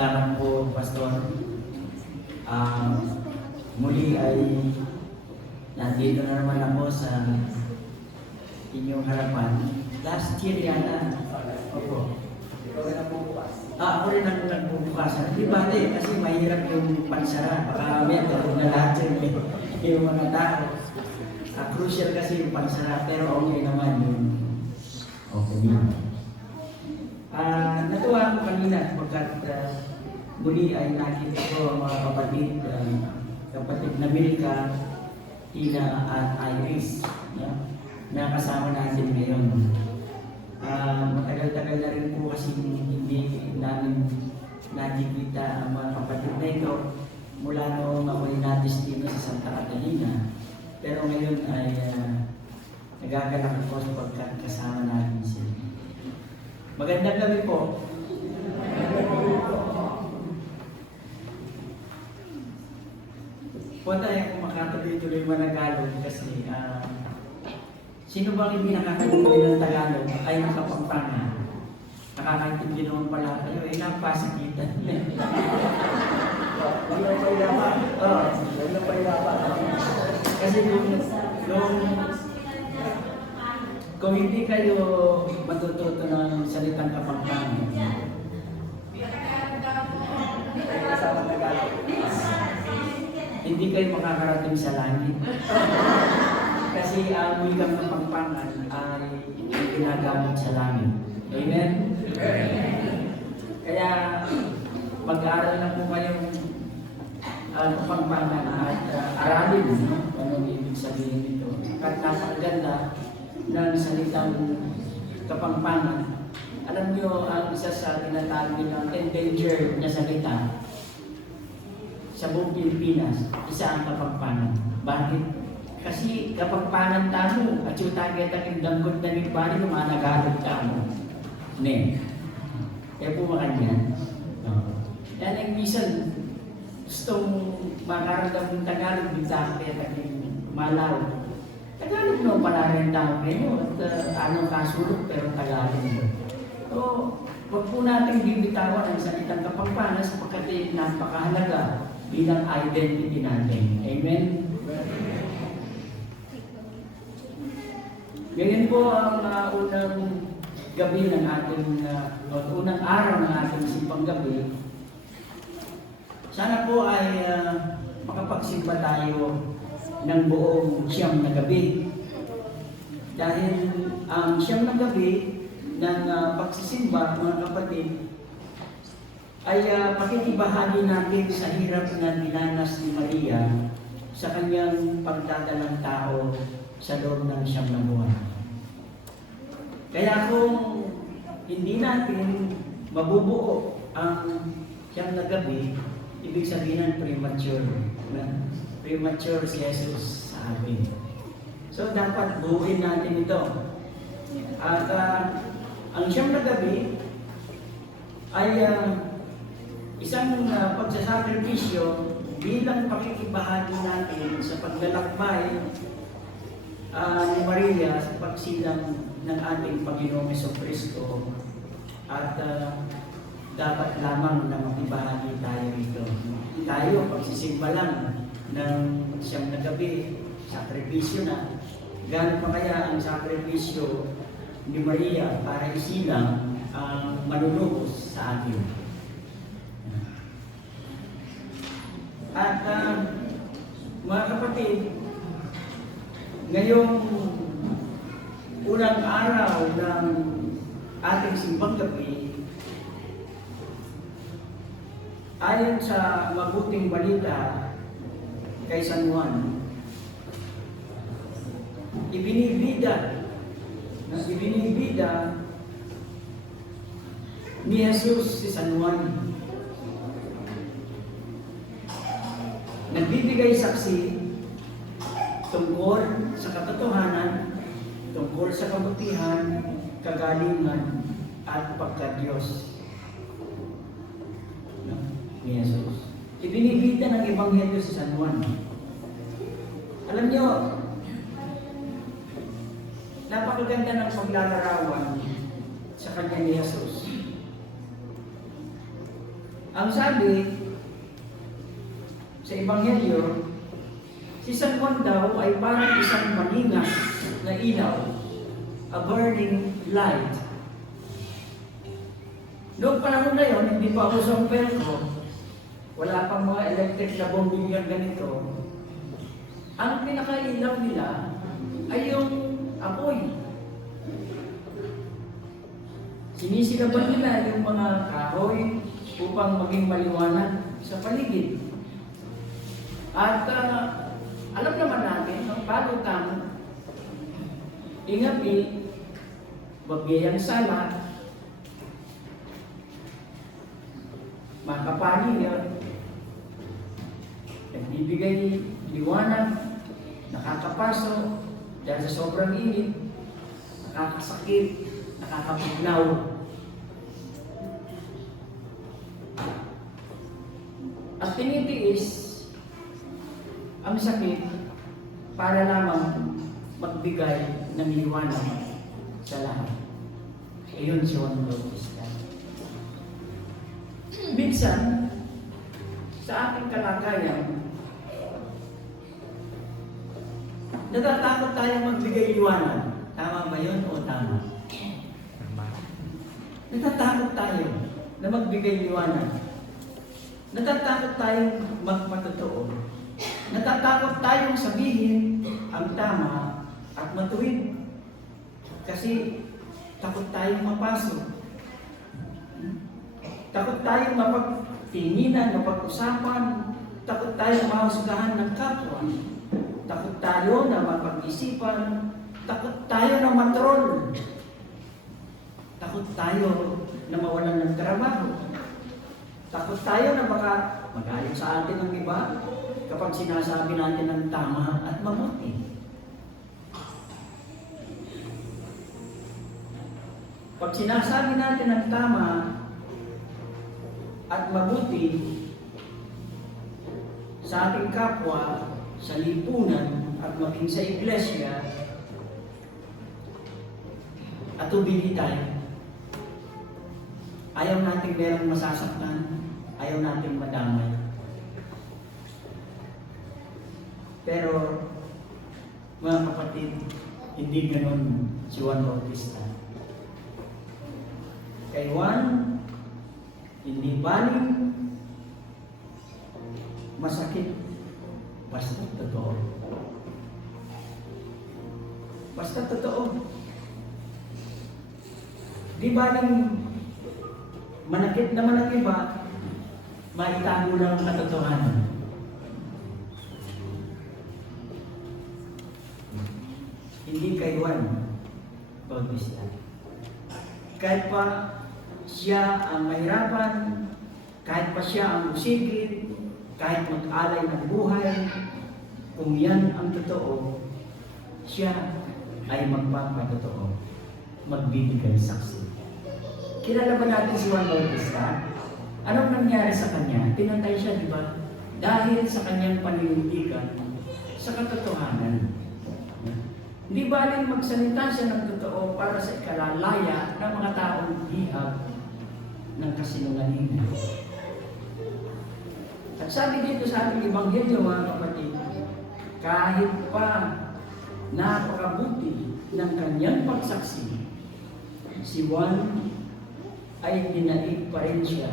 salamat po, Pastor. Muli ay nandito na naman ako sa inyong harapan. Last year yata. Opo. Ikaw rin ang bubukas. Ako rin ang nagbubukasan. Di ba kasi mahirap yung pansara. Baka may tulog na lahat yung mga tao. Crucial kasi yung pansara, pero okay naman yung opening. Natuwa ko kanina pagkat muli ay nakita ko ang mga kapatid na Milka, Tina at Iris, na kasama natin ngayon. Matagal-tagal na rin po kasi hindi namin nakikita ang mga kapatid na ito mula noong ako'y nadestino sa Santa Catalina. Pero ngayon ay nagagalak po sapagkat kasama natin sila. Magandang gabi po. Po tayo kung makatuloy-tuloy managalog kasi sino bang hindi nakakaintindi ng Tagalog ay nakapagpanga? Nakakaintindi naman pala kayo, napasakitan. Huwag na pailapan. Huwag na pailapan. Kasi kung hindi kayo matututo ng salitang Kapampangan, Kasama Tagalog. hindi kayo makakarating sa langit. Kasi ang wikang Kapampangan ay ginagamit sa langit. Amen? Kaya mag-aaral na po kayong Kapampangan at aralin anong ibig sabihin nito. At napakaganda ng salitang Kapampangan. Alam niyo, ang isa sa tinatawag nilang endangered na salita sa buong Pilipinas, isa ang Kapampangan. Bakit? Kasi Kapampangan tamo at yung tagay-taging danggod na nipari yung mga nagalog tamo. Kaya po makanyan. Yan ang minsan gustong makaramdam ng Tagalog, bigla kaya taging malaw. Tagalog no, pala rin tao kayo at anong kasulok pero Tagalog. So, wag po natin bibitawan ang salitang Kapampangan sapagkat napakahalaga bilang identity natin. Amen? Ganyan po ang unang gabi ng ating, unang araw ng ating simpang gabi. Sana po ay makapagsimba tayo ng buong siyam na gabi. Dahil ang siyam na gabi ng pagsisimba, mga kapatid, ay pakikibahagi natin sa hirap na dinanas ni Maria sa kanyang pagdadalang tao sa loob ng siyam na buwan. Kaya kung hindi natin mabubuo ang siyam na gabi, ibig sabihin premature. Premature si Jesus sa atin. So dapat buuin natin ito. At ang siyam na gabi ay isang pagsasakripisyo bilang pakikibahagi natin sa paglalakbay ni Maria sa pagsilang ng ating Panginoong Jesucristo at dapat lamang na makibahagi tayo rito. Tayo, pagsisimba lang ng siyam na gabi, sakripisyo na. Gano'n pa kaya ang sakripisyo ni Maria para isilang ang manunubos sa atin? At mga kapatid, ngayong unang araw ng ating simbang gabi, ayon sa mabuting balita kay San Juan, ibinibida ni Jesus si San Juan. Nagbibigay saksi tungkol sa katotohanan, tungkol sa kabutihan, kagalingan, at pagka-Diyos ni Jesus. Ibinibida ng Ebanghelyo si San Juan. Alam niyo, napakaganda ng paglalarawan sa kanya ni Jesus. Ang sabi sa Ebanghelyo, si San Juan daw ay parang isang maningas na ilaw, a burning light. Noong panahon na yon, hindi pa uso ang velcro, wala pang mga electric na bombilyan ganito. Ang pinakailaw nila ay yung apoy. Sinisigaban nila yung mga kahoy upang maging maliwanag sa paligid. At alam naman natin, ang bago kang ingapi, bagyayang sala, makapani yun, nagbibigay liwanag, nakakapasok, dahil sa sobrang init, nakakasakit, nakakapugnaw. At tinitiis ang sakit para lamang magbigay ng liwanag sa lahat. Ayun si Juan Bautista. Minsan, sa ating kalagayan, natatakot tayong magbigay liwanag. Tama ba yun o tama? Natatakot tayo na magbigay liwanag. Natatakot tayong magpatotoo. Natatakot tayong sabihin ang tama at matuwid. Kasi takot tayong mapasok. Takot tayong mapagtinginan, mapag-usapan. Takot tayong mahusgahan ng kapwa. Takot tayo na mapag-isipan. Takot tayo na matrol. Takot tayo na mawalan ng trabaho. Takot tayo na baka magaling sa atin ng iba kapag sinasabi natin ng tama at mabuti. Pag sinasabi natin ng tama at mabuti sa ating kapwa, sa lipunan at maging sa iglesia, at tubili tayo. Ayaw natin merong masasaktan, ayaw natin madamay. Pero, mga kapatid, hindi ganon si Juan Bautista. Kay Juan, hindi baling masakit, basta totoo. Basta totoo. Di baling manakit naman ang iba, maitago lang ang katotohanan. Hindi kay Juan Bautista. Kahit pa siya ang mahirapan, kahit pa siya ang usigid, kahit mag-alay ng buhay, kung yan ang totoo, siya ay magpapatotoo, magbibigay saksi. Kilala ba natin si Juan Bautista? Anong nangyari sa kanya? Pinatay siya, di ba? Dahil sa kanyang paninindigan sa katotohanan. Hindi baling magsalita siya ng totoo para sa ikalalaya ng mga taong hihab ng kasinungalingan. At sabi dito sa ating Ebanghelyo, mga kapatid, kahit pa napakabuti ng kanyang pagsaksi, si Juan ay dinaig pa rin siya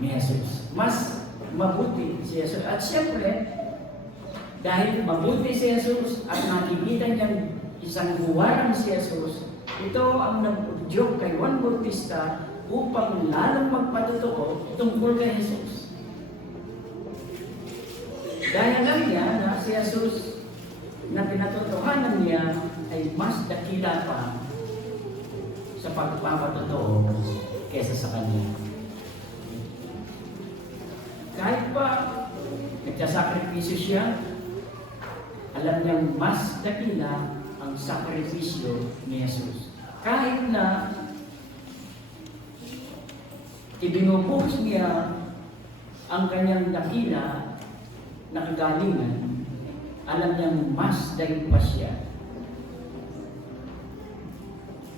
ni Jesus. Mas mabuti si Jesus. At siyempre, dahil mabuti si Jesus at nakikita niyang isang buwaran si Jesus, ito ang nag-udyok kay Juan Bautista upang lalong magpatotoo tungkol kay Jesus. Dahil alam niya na si Jesus na pinatotohanan niya ay mas dakila pa sa pagpapatotoo kesa sa kanya. Kahit pa nagsasakripisyo siya, alam niyang mas dakila ang sakripisyo ni Jesus. Kahit na ibinubuhos niya ang kanyang dakila na kagalingan, alam niyang mas dahil pa siya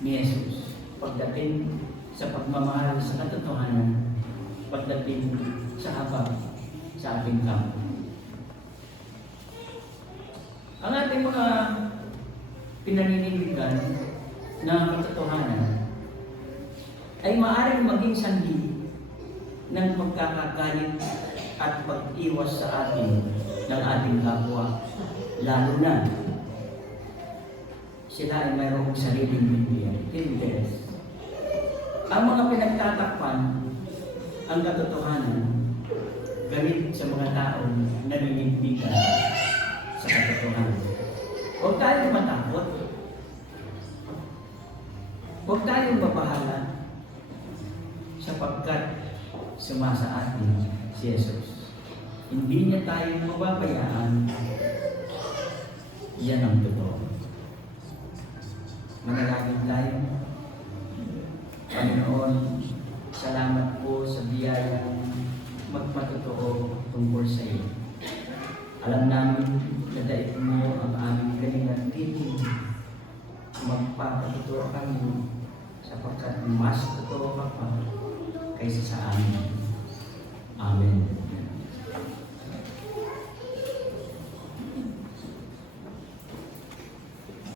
ni Jesus pagdating sa pagmamahal sa katotohanan pagdating sa habang sa ating kampo. Ang ating mga pinaninindigan na katotohanan ay maaaring maging sanhi ng pagkakagalit at pag-iwas sa atin ng ating kapwa, lalo na sila ay mayroong sariling interes. Ang mga pinagtatakpan ang katotohanan galit sa mga taong naninindigan sa katotohanan. Huwag tayong matakot. Huwag tayong mabahala sapagkat sumasa atin si Jesus. Hindi niya tayo mababayaan. Yan ang totoo. Manalangin tayo. Panginoon, salamat po sa biyayang magpatotoo tungkol sa iyo. Alam namin na dahil mo ang aming galingan titin. Magpapatotoo kami sapagkat mas totoo ka pa kaysa sa amin. Amen.